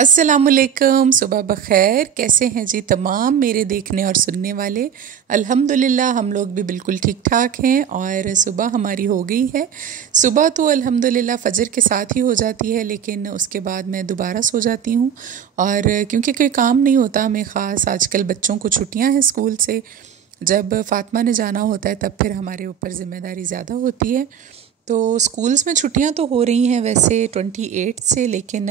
अस्सलामुअलैकुम, सुबह बखैर। कैसे हैं जी तमाम मेरे देखने और सुनने वाले। अल्हम्दुलिल्लाह हम लोग भी बिल्कुल ठीक ठाक हैं और सुबह हमारी हो गई है। सुबह तो अल्हम्दुलिल्लाह फ़जर के साथ ही हो जाती है, लेकिन उसके बाद मैं दोबारा सो जाती हूँ। और क्योंकि कोई काम नहीं होता हमें ख़ास, आजकल बच्चों को छुट्टियाँ हैं स्कूल से। जब फ़ातिमा ने जाना होता है तब फिर हमारे ऊपर ज़िम्मेदारी ज़्यादा होती है। तो स्कूल्स में छुट्टियां तो हो रही हैं वैसे 28 से, लेकिन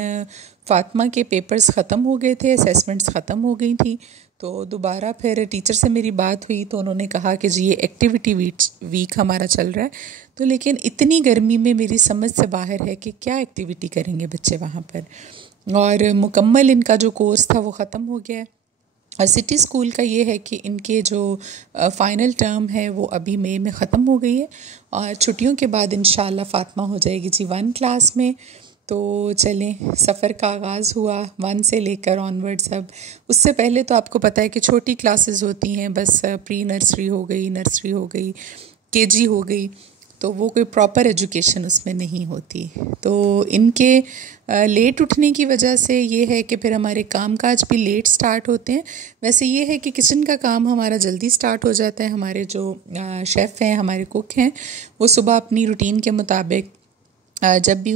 फ़ातिमा के पेपर्स ख़त्म हो गए थे, असेसमेंट्स ख़त्म हो गई थी। तो दोबारा फिर टीचर से मेरी बात हुई तो उन्होंने कहा कि जी ये एक्टिविटी वीक हमारा चल रहा है। तो लेकिन इतनी गर्मी में मेरी समझ से बाहर है कि क्या एक्टिविटी करेंगे बच्चे वहाँ पर। और मुकम्मल इनका जो कोर्स था वो ख़त्म हो गया है। और सिटी स्कूल का ये है कि इनके जो फ़ाइनल टर्म है वो अभी मई में ख़त्म हो गई है और छुट्टियों के बाद इंशाल्लाह फ़ातिमा हो जाएगी जी 1 क्लास में। तो चलें, सफ़र का आगाज़ हुआ 1 से लेकर ऑनवर्ड्स। अब उससे पहले तो आपको पता है कि छोटी क्लासेस होती हैं, बस प्री नर्सरी हो गई, नर्सरी हो गई, केजी हो गई, तो वो कोई प्रॉपर एजुकेशन उसमें नहीं होती। तो इनके लेट उठने की वजह से ये है कि फिर हमारे कामकाज भी लेट स्टार्ट होते हैं। वैसे ये है कि किचन का काम हमारा जल्दी स्टार्ट हो जाता है। हमारे जो शेफ़ हैं, हमारे कुक हैं, वो सुबह अपनी रूटीन के मुताबिक जब भी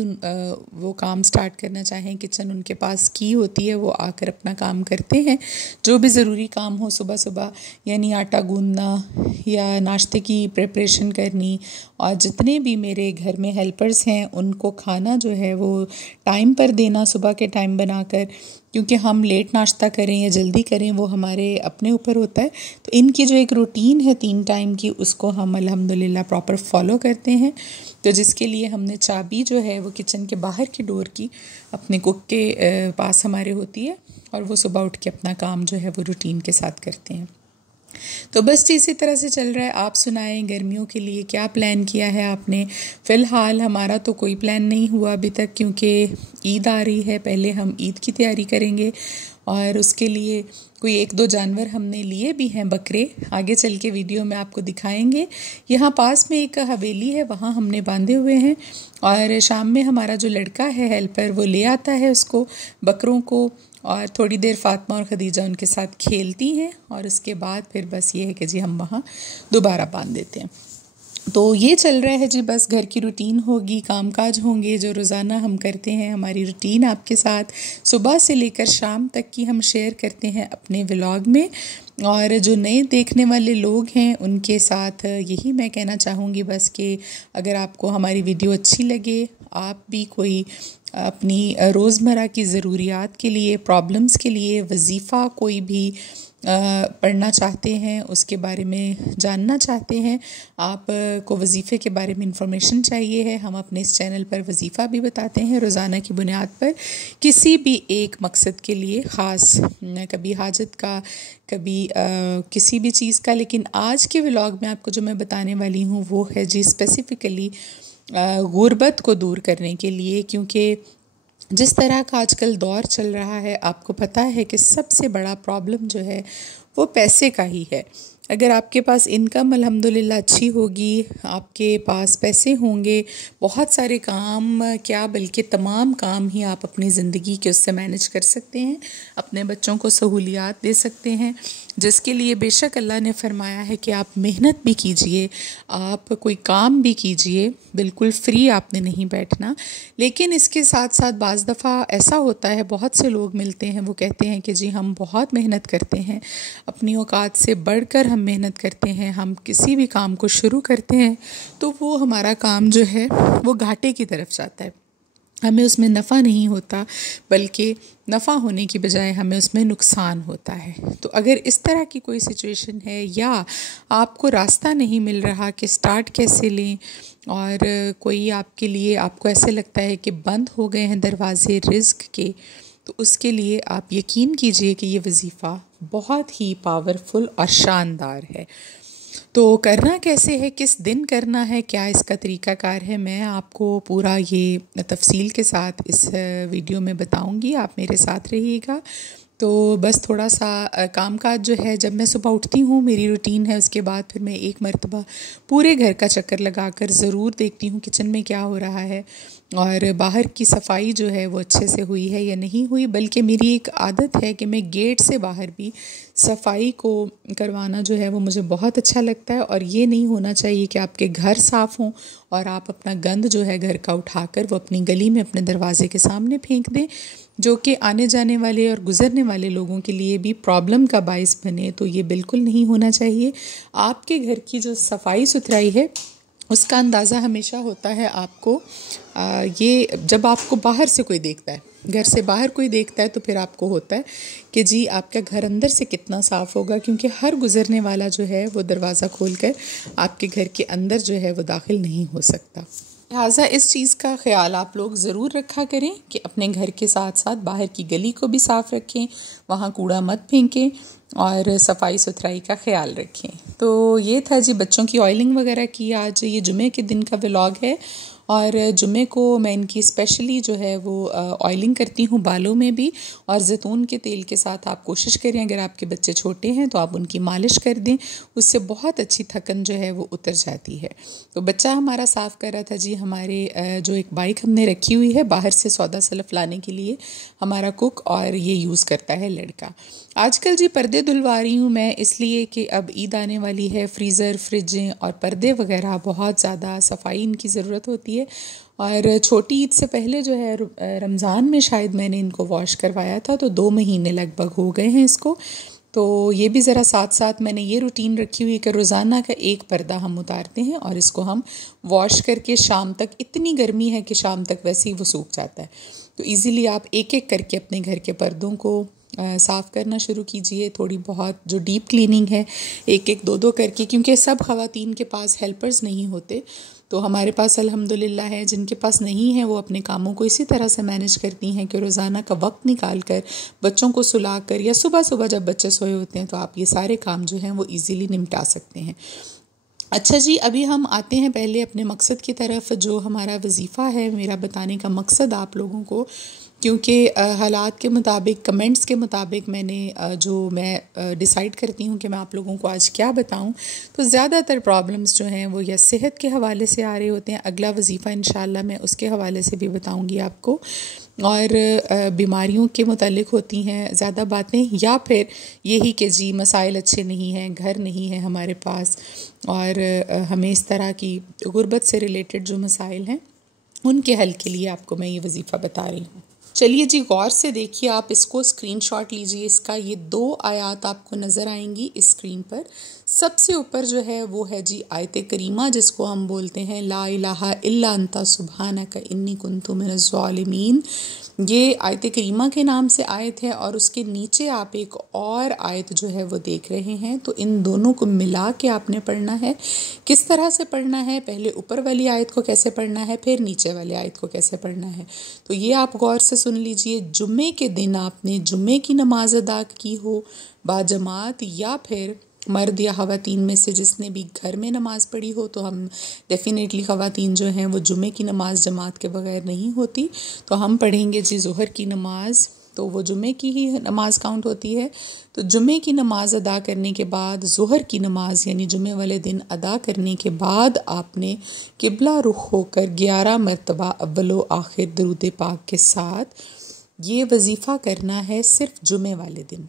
वो काम स्टार्ट करना चाहें, किचन उनके पास की होती है, वो आकर अपना काम करते हैं। जो भी ज़रूरी काम हो सुबह सुबह, यानी आटा गूंदना या नाश्ते की प्रिपरेशन करनी, और जितने भी मेरे घर में हेल्पर्स हैं उनको खाना जो है वो टाइम पर देना, सुबह के टाइम बनाकर। क्योंकि हम लेट नाश्ता करें या जल्दी करें वो हमारे अपने ऊपर होता है। तो इनकी जो एक रूटीन है 3 टाइम की, उसको हम अल्हम्दुलिल्लाह प्रॉपर फॉलो करते हैं। तो जिसके लिए हमने चाबी जो है वो किचन के बाहर की डोर की अपने कुक के पास हमारे होती है, और वो सुबह उठ के अपना काम जो है वो रूटीन के साथ करते हैं। तो बस इसी तरह से चल रहा है। आप सुनाएं, गर्मियों के लिए क्या प्लान किया है आपने? फ़िलहाल हमारा तो कोई प्लान नहीं हुआ अभी तक, क्योंकि ईद आ रही है। पहले हम ईद की तैयारी करेंगे और उसके लिए कोई 1-2 जानवर हमने लिए भी हैं, बकरे। आगे चल के वीडियो में आपको दिखाएंगे। यहाँ पास में एक हवेली है, वहाँ हमने बांधे हुए हैं, और शाम में हमारा जो लड़का है हेल्पर, वो ले आता है उसको, बकरों को, और थोड़ी देर फ़ातिमा और ख़दीजा उनके साथ खेलती हैं, और उसके बाद फिर बस ये है कि जी हम वहाँ दोबारा बांध देते हैं। तो ये चल रहा है जी। बस घर की रूटीन होगी, कामकाज होंगे जो रोज़ाना हम करते हैं। हमारी रूटीन आपके साथ सुबह से लेकर शाम तक की हम शेयर करते हैं अपने व्लॉग में। और जो नए देखने वाले लोग हैं उनके साथ यही मैं कहना चाहूँगी बस कि अगर आपको हमारी वीडियो अच्छी लगे, आप भी कोई अपनी रोज़मर्रा की ज़रूरियात के लिए, प्रॉब्लम्स के लिए वजीफ़ा कोई भी पढ़ना चाहते हैं, उसके बारे में जानना चाहते हैं, आप को वजीफ़े के बारे में इंफॉर्मेशन चाहिए है, हम अपने इस चैनल पर वजीफ़ा भी बताते हैं रोज़ाना की बुनियाद पर, किसी भी एक मकसद के लिए ख़ास, कभी हाजत का, कभी किसी भी चीज़ का। लेकिन आज के व्लॉग में आपको जो मैं बताने वाली हूँ वो है जी स्पेसिफ़िकली गुर्बत को दूर करने के लिए। क्योंकि जिस तरह का आजकल दौर चल रहा है, आपको पता है कि सबसे बड़ा प्रॉब्लम जो है वो पैसे का ही है। अगर आपके पास इनकम अल्हम्दुलिल्लाह अच्छी होगी, आपके पास पैसे होंगे, बहुत सारे काम, क्या बल्कि तमाम काम ही आप अपनी ज़िंदगी के उससे मैनेज कर सकते हैं, अपने बच्चों को सहूलियात दे सकते हैं, जिसके लिए बेशक अल्लाह ने फरमाया है कि आप मेहनत भी कीजिए, आप कोई काम भी कीजिए, बिल्कुल फ्री आपने नहीं बैठना। लेकिन इसके साथ साथ बाज़ दफ़ा ऐसा होता है, बहुत से लोग मिलते हैं, वो कहते हैं कि जी हम बहुत मेहनत करते हैं, अपनी औकात से बढ़कर हम मेहनत करते हैं, हम किसी भी काम को शुरू करते हैं तो वो हमारा काम जो है वो घाटे की तरफ जाता है, हमें उसमें नफ़ा नहीं होता, बल्कि नफ़ा होने की बजाय हमें उसमें नुकसान होता है। तो अगर इस तरह की कोई सिचुएशन है या आपको रास्ता नहीं मिल रहा कि स्टार्ट कैसे लें, और कोई आपके लिए, आपको ऐसे लगता है कि बंद हो गए हैं दरवाज़े रिज़्क के, तो उसके लिए आप यकीन कीजिए कि ये वजीफ़ा बहुत ही पावरफुल और शानदार है। तो करना कैसे है, किस दिन करना है, क्या इसका तरीक़ाकार है, मैं आपको पूरा ये तफसील के साथ इस वीडियो में बताऊंगी। आप मेरे साथ रहिएगा। तो बस थोड़ा सा कामकाज जो है, जब मैं सुबह उठती हूँ मेरी रूटीन है, उसके बाद फिर मैं एक मर्तबा पूरे घर का चक्कर लगाकर ज़रूर देखती हूँ किचन में क्या हो रहा है और बाहर की सफाई जो है वो अच्छे से हुई है या नहीं हुई। बल्कि मेरी एक आदत है कि मैं गेट से बाहर भी सफाई को करवाना जो है वो मुझे बहुत अच्छा लगता है। और ये नहीं होना चाहिए कि आपके घर साफ़ हों और आप अपना गंद जो है घर का उठाकर वो अपनी गली में अपने दरवाजे के सामने फेंक दें, जो कि आने जाने वाले और गुज़रने वाले लोगों के लिए भी प्रॉब्लम का बाइस बने। तो ये बिल्कुल नहीं होना चाहिए। आपके घर की जो सफाई सुथराई है उसका अंदाज़ा हमेशा होता है आपको ये जब आपको बाहर से कोई देखता है, घर से बाहर कोई देखता है तो फिर आपको होता है कि जी आपका घर अंदर से कितना साफ़ होगा, क्योंकि हर गुज़रने वाला जो है वो दरवाज़ा खोलकर आपके घर के अंदर जो है वो दाखिल नहीं हो सकता। लिहाजा इस चीज़ का ख्याल आप लोग ज़रूर रखा करें कि अपने घर के साथ साथ बाहर की गली को भी साफ़ रखें, वहाँ कूड़ा मत फेंकें और सफाई सुथराई का ख्याल रखें। तो ये था जी बच्चों की ऑयलिंग वगैरह की। आज ये जुमे के दिन का व्लॉग है और जुमे को मैं इनकी स्पेशली जो है वो ऑयलिंग करती हूँ बालों में भी, और ज़ैतून के तेल के साथ आप कोशिश करें अगर आपके बच्चे छोटे हैं तो आप उनकी मालिश कर दें, उससे बहुत अच्छी थकन जो है वो उतर जाती है। तो बच्चा हमारा साफ़ कर रहा था जी हमारे जो एक बाइक हमने रखी हुई है बाहर से सौदा सलफ लाने के लिए, हमारा कुक, और ये यूज़ करता है लड़का। आजकल जी पर्दे धुलवा रही हूँ मैं इसलिए कि अब ईद आने वाली है, फ्रीज़र फ्रिजें और पर्दे वगैरह बहुत ज़्यादा सफाई इनकी ज़रूरत होती है। और छोटी ईद से पहले जो है रमज़ान में शायद मैंने इनको वॉश करवाया था, तो 2 महीने लगभग हो गए हैं इसको। तो ये भी ज़रा साथ साथ मैंने ये रूटीन रखी हुई है कि रोज़ाना का एक पर्दा हम उतारते हैं और इसको हम वॉश करके शाम तक, इतनी गर्मी है कि शाम तक वैसे ही वो सूख जाता है, तो इजीली आप एक एक करके अपने घर के पर्दों को साफ़ करना शुरू कीजिए। थोड़ी बहुत जो डीप क्लीनिंग है एक एक दो दो करके, क्योंकि सब ख़वातीन के पास हेल्पर्स नहीं होते, तो हमारे पास अल्हम्दुलिल्लाह है। जिनके पास नहीं है वो अपने कामों को इसी तरह से मैनेज करती हैं कि रोज़ाना का वक्त निकाल कर बच्चों को सुला कर या सुबह सुबह जब बच्चे सोए होते हैं तो आप ये सारे काम जो हैं वो ईज़िली निपटा सकते हैं। अच्छा जी, अभी हम आते हैं पहले अपने मकसद की तरफ। जो हमारा वजीफ़ा है, मेरा बताने का मकसद आप लोगों को, क्योंकि हालात के मुताबिक, कमेंट्स के मुताबिक जो मैं डिसाइड करती हूँ कि मैं आप लोगों को आज क्या बताऊँ, तो ज़्यादातर प्रॉब्लम्स जो हैं वो या सेहत के हवाले से आ रहे होते हैं। अगला वजीफ़ा इंशाल्लाह मैं उसके हवाले से भी बताऊँगी आपको, और बीमारियों के मुतालिक होती हैं ज़्यादा बातें, या फिर यही कि जी मसाइल अच्छे नहीं हैं, घर नहीं है हमारे पास, और हमें इस तरह की गुर्बत से रिलेटेड जो मसाइल हैं उनके हल के लिए आपको मैं ये वजीफ़ा बता रही हूँ। चलिए जी, गौर से देखिए, आप इसको स्क्रीनशॉट लीजिए। इसका ये 2 आयात आपको नज़र आएंगी इस स्क्रीन पर। सबसे ऊपर जो है वो है जी आयत करीमा, जिसको हम बोलते हैं ला इलाहा इल्ला अंता सुब्हानका इन्नी कुन्तु मिनज़ ज़ालिमीन। ये आयत करीमा के नाम से आयत है, और उसके नीचे आप एक और आयत जो है वो देख रहे हैं। तो इन दोनों को मिला के आपने पढ़ना है। किस तरह से पढ़ना है, पहले ऊपर वाली आयत को कैसे पढ़ना है, फिर नीचे वाली आयत को कैसे पढ़ना है, तो ये आप गौर से सुन लीजिए। जुम्मे के दिन आपने जुम्मे की नमाज अदा की हो बाजमात, या फिर मर्द या ख़वातीन में से जिसने भी घर में नमाज़ पढ़ी हो, तो हम डेफ़िनेटली ख़वातीन जो हैं वो जुम्मे की नमाज़ जमात के बगैर नहीं होती, तो हम पढ़ेंगे जी ज़ोहर की नमाज़, तो वो जुम्मे की ही नमाज़ काउंट होती है। तो जुम्मे की नमाज़ अदा करने के बाद, ज़ोहर की नमाज़ यानी जुम्मे वाले दिन अदा करने के बाद, आपने किबला रुख होकर 11 मरतबा अव्वलो आखिर दरूद पाक के साथ ये वजीफ़ा करना है सिर्फ जुम्मे वाले दिन।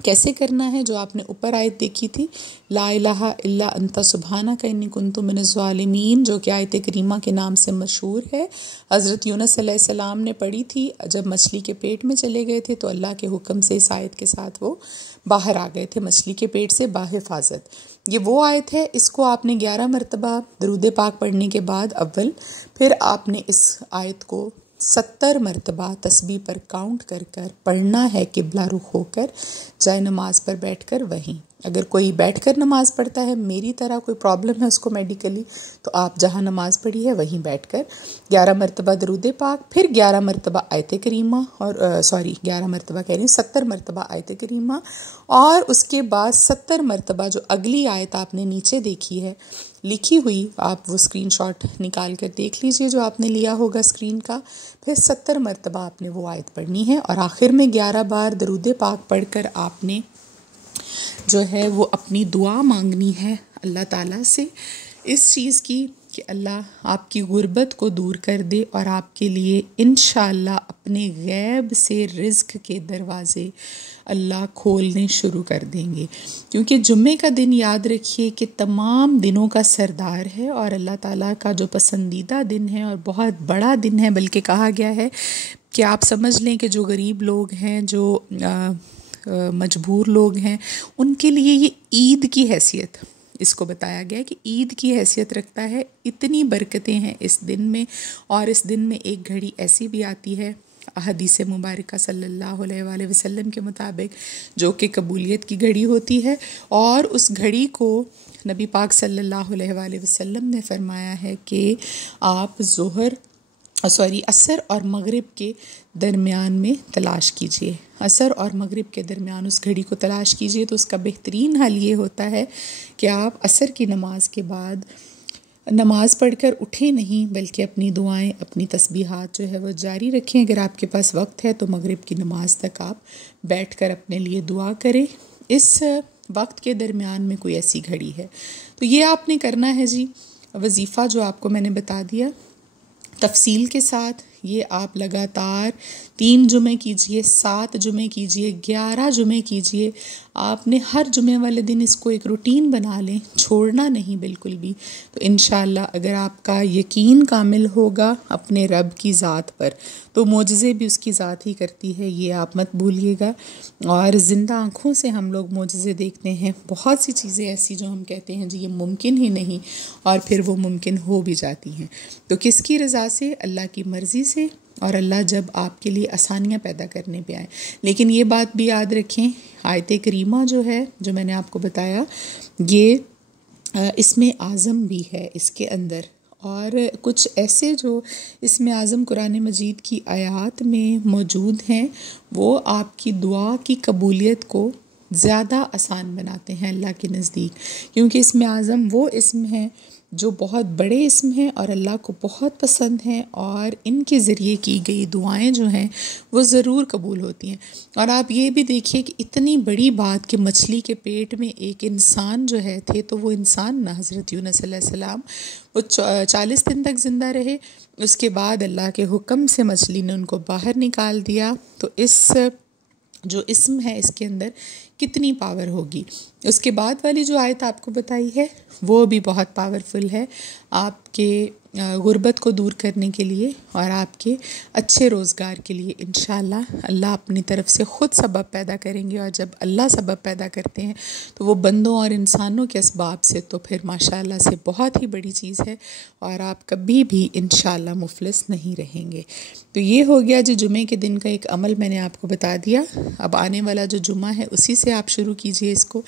कैसे करना है, जो आपने ऊपर आयत देखी थी ला इलाहा इल्ला अंता सुब्हानका इन्नी कुन्तु मिनज़ ज़ालिमीन, जो कि आयत करीमा के नाम से मशहूर है। हज़रत यूनुस अलैहिस्सलाम ने पढ़ी थी जब मछली के पेट में चले गए थे, तो अल्लाह के हुक्म से इस आयत के साथ वो बाहर आ गए थे मछली के पेट से बाहिफाजत। ये वो आयत है, इसको आपने 11 मरतबा दरूद पाक पढ़ने के बाद अव्वल, फिर आपने इस आयत को 70 मरतबा तस्बीह पर काउंट कर कर पढ़ना है किबला रुख होकर, जाए नमाज पर बैठकर वहीं। अगर कोई बैठकर नमाज़ पढ़ता है, मेरी तरह कोई प्रॉब्लम है उसको मेडिकली, तो आप जहाँ नमाज़ पढ़ी है वहीं बैठकर 11 मरतबा दरूद पाक, फिर 11 मरतबा आयत करीमा, और 11 मरतबा कह रही हूँ, 70 मरतबा आयत करीमा, और उसके बाद 70 मरतबा जो अगली आयत आपने नीचे देखी है लिखी हुई, आप वो स्क्रीनशॉट निकाल कर देख लीजिए जो आपने लिया होगा स्क्रीन का, फिर 70 मरतबा आपने वो आयत पढ़नी है, और आखिर में 11 बार दरूद पाक पढ़कर आपने जो है वो अपनी दुआ मांगनी है अल्लाह ताला से इस चीज़ की कि अल्लाह आपकी गुर्बत को दूर कर दे और आपके लिए इंशाअल्लाह अपने गैब से रिज़्क के दरवाज़े अल्लाह खोलने शुरू कर देंगे। क्योंकि जुम्मे का दिन याद रखिए कि तमाम दिनों का सरदार है और अल्लाह ताला का जो पसंदीदा दिन है और बहुत बड़ा दिन है, बल्कि कहा गया है कि आप समझ लें कि जो गरीब लोग हैं, जो मजबूर लोग हैं, उनके लिए ये ईद की हैसियत, इसको बताया गया है कि ईद की हैसियत रखता है। इतनी बरकतें हैं इस दिन में, और इस दिन में एक घड़ी ऐसी भी आती है हदीस मुबारक सल्लल्लाहु अलैहि वसल्लम के मुताबिक, जो कि कबूलियत की घड़ी होती है, और उस घड़ी को नबी पाक सल्लल्लाहु अलैहि वसल्लम ने फरमाया है कि आप असर और मगरिब के दरमियान में तलाश कीजिए। असर और मगरिब के दरमियान उस घड़ी को तलाश कीजिए। तो उसका बेहतरीन हल ये होता है कि आप असर की नमाज के बाद नमाज़ पढ़कर उठे नहीं, बल्कि अपनी दुआएं, अपनी तस्बीहात जो है वो जारी रखें। अगर आपके पास वक्त है तो मगरिब की नमाज तक आप बैठकर अपने लिए दुआ करें। इस वक्त के दरमियान में कोई ऐसी घड़ी है तो ये आपने करना है जी। वजीफ़ा जो आपको मैंने बता दिया तफसील के साथ, ये आप लगातार 3 जुमे कीजिए, 7 जुमे कीजिए, 11 जुमे कीजिए। आपने हर जुमे वाले दिन इसको एक रूटीन बना लें, छोड़ना नहीं बिल्कुल भी। तो इंशाअल्लाह अगर आपका यकीन कामिल होगा अपने रब की ज़ात पर, तो मोजज़े भी उसकी ज़ात ही करती है, ये आप मत भूलिएगा। और ज़िंदा आँखों से हम लोग मोजज़े देखते हैं, बहुत सी चीज़ें ऐसी जो हम कहते हैं जी ये मुमकिन ही नहीं, और फिर वो मुमकिन हो भी जाती हैं। तो किसकी रज़ा से? अल्लाह की मर्ज़ी से, और अल्लाह जब आपके लिए आसानियाँ पैदा करने पे आए। लेकिन ये बात भी याद रखें, आयत करीमा जो है, जो मैंने आपको बताया, ये इसमें आज़म भी है इसके अंदर, और कुछ ऐसे जो इसमें आज़म कुरान मजीद की आयात में मौजूद हैं, वो आपकी दुआ की कबूलियत को ज़्यादा आसान बनाते हैं अल्लाह के नज़दीक। क्योंकि इसमें आज़म वो इस्म है जो बहुत बड़े इस्म हैं और अल्लाह को बहुत पसंद हैं, और इनके ज़रिए की गई दुआएं जो हैं वो ज़रूर कबूल होती हैं। और आप ये भी देखिए कि इतनी बड़ी बात कि मछली के पेट में एक इंसान जो है थे, तो वो इंसान ना हज़रत यूनुस अलैहिस्सलाम वो 40 दिन तक ज़िंदा रहे। उसके बाद अल्लाह के हुक्म से मछली ने उनको बाहर निकाल दिया। तो इस जो इस्म है इसके अंदर कितनी पावर होगी। उसके बाद वाली जो आयत आपको बताई है वो भी बहुत पावरफुल है आपके गुर्बत को दूर करने के लिए और आपके अच्छे रोज़गार के लिए। इंशाअल्लाह अल्लाह अपनी तरफ से ख़ुद सबब पैदा करेंगे, और जब अल्लाह सबब पैदा करते हैं तो वो बंदों और इंसानों के असबाब से तो फिर माशाअल्लाह से बहुत ही बड़ी चीज़ है, और आप कभी भी इंशाअल्लाह मुफलिस नहीं रहेंगे। तो ये हो गया जो जुमे के दिन का एक अमल मैंने आपको बता दिया। अब आने वाला जो जुमा है उसी से आप शुरू कीजिए इसको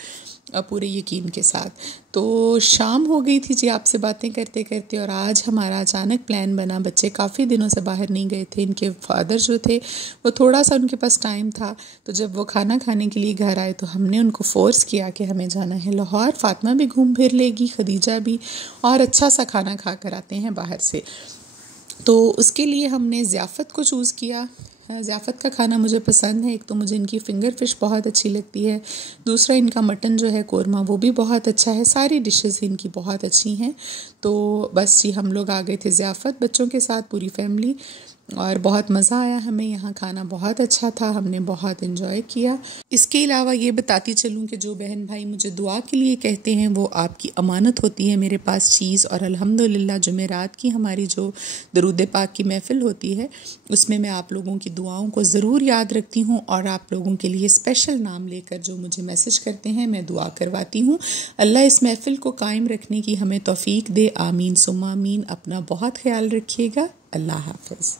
पूरे यकीन के साथ। तो शाम हो गई थी जी आपसे बातें करते करते, और आज हमारा अचानक प्लान बना। बच्चे काफ़ी दिनों से बाहर नहीं गए थे, इनके फादर जो थे वो थोड़ा सा उनके पास टाइम था, तो जब वो खाना खाने के लिए घर आए तो हमने उनको फ़ोर्स किया कि हमें जाना है लाहौर। फ़ातिमा भी घूम फिर लेगी, खदीजा भी, और अच्छा सा खाना खा कर आते हैं बाहर से। तो उसके लिए हमने ज़ियाफ़त को चूज़ किया। ज़ियाफ़त का खाना मुझे पसंद है। एक तो मुझे इनकी फ़िंगर फ़िश बहुत अच्छी लगती है, दूसरा इनका मटन जो है कोरमा वो भी बहुत अच्छा है, सारी डिशेस इनकी बहुत अच्छी हैं। तो बस जी हम लोग आ गए थे ज़ियाफ़त बच्चों के साथ, पूरी फैमिली, और बहुत मज़ा आया हमें। यहाँ खाना बहुत अच्छा था, हमने बहुत इन्जॉय किया। इसके अलावा ये बताती चलूँ कि जो बहन भाई मुझे दुआ के लिए कहते हैं वो आपकी अमानत होती है मेरे पास चीज़। और अल्हम्दुलिल्लाह जुमेरात की हमारी जो दरूद पाक की महफ़िल होती है उसमें मैं आप लोगों की दुआओं को ज़रूर याद रखती हूँ, और आप लोगों के लिए स्पेशल नाम लेकर जो मुझे मैसेज करते हैं मैं दुआ करवाती हूँ। अल्लाह इस महफ़िल को कायम रखने की हमें तौफ़ीक दे। आमीन सुम्मा आमीन। अपना बहुत ख्याल रखिएगा। अल्लाह हाफ़िज़।